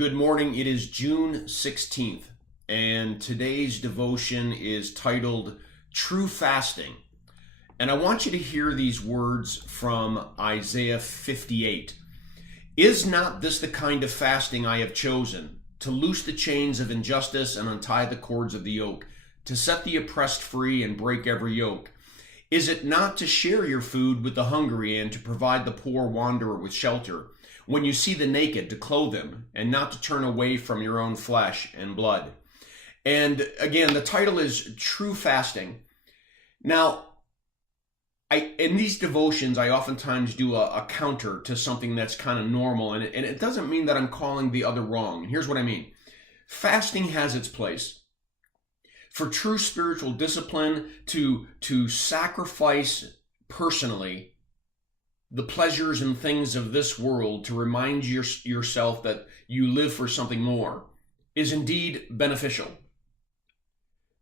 Good morning. It is June 16th, and today's devotion is titled True Fasting. And I want you to hear these words from Isaiah 58. Is not this the kind of fasting I have chosen, to loose the chains of injustice and untie the cords of the yoke, to set the oppressed free and break every yoke? Is it not to share your food with the hungry and to provide the poor wanderer with shelter? When you see the naked, to clothe them, and not to turn away from your own flesh and blood. And again, the title is True Fasting. Now, in these devotions, I oftentimes do a counter to something that's kind of normal, and it doesn't mean that I'm calling the other wrong. Here's what I mean. Fasting has its place. For true spiritual discipline, to sacrifice personally the pleasures and things of this world to remind yourself that you live for something more is indeed beneficial.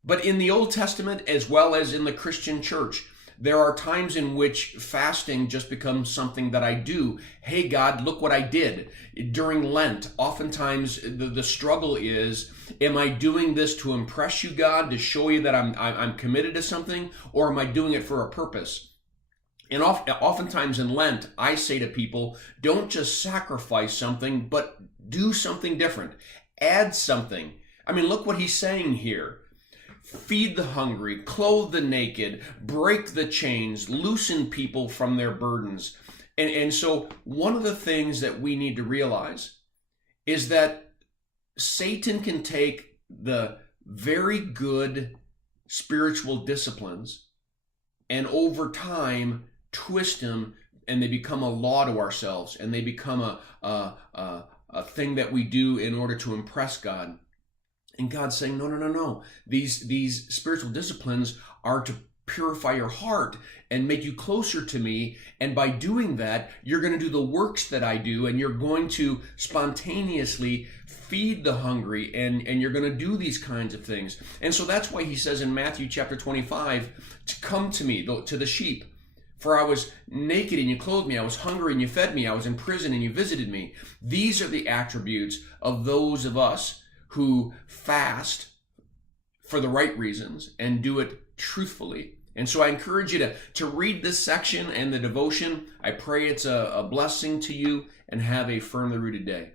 But in the Old Testament, as well as in the Christian church, there are times in which fasting just becomes something that I do. Hey, God, look what I did. During Lent, oftentimes the struggle is, am I doing this to impress you, God, to show you that I'm committed to something, or am I doing it for a purpose? And oftentimes in Lent, I say to people, don't just sacrifice something, but do something different. Add something. I mean, look what he's saying here. Feed the hungry, clothe the naked, break the chains, loosen people from their burdens. And so one of the things that we need to realize is that Satan can take the very good spiritual disciplines and over time twist them, and they become a law to ourselves, and they become a thing that we do in order to impress God. And God's saying, no. These spiritual disciplines are to purify your heart and make you closer to me. And by doing that, you're going to do the works that I do, and you're going to spontaneously feed the hungry, and you're going to do these kinds of things. And so that's why he says in Matthew chapter 25, to come to me, to the sheep. For I was naked and you clothed me. I was hungry and you fed me. I was in prison and you visited me. These are the attributes of those of us who fast for the right reasons and do it truthfully. And so I encourage you to read this section and the devotion. I pray it's a blessing to you, and have a firmly rooted day.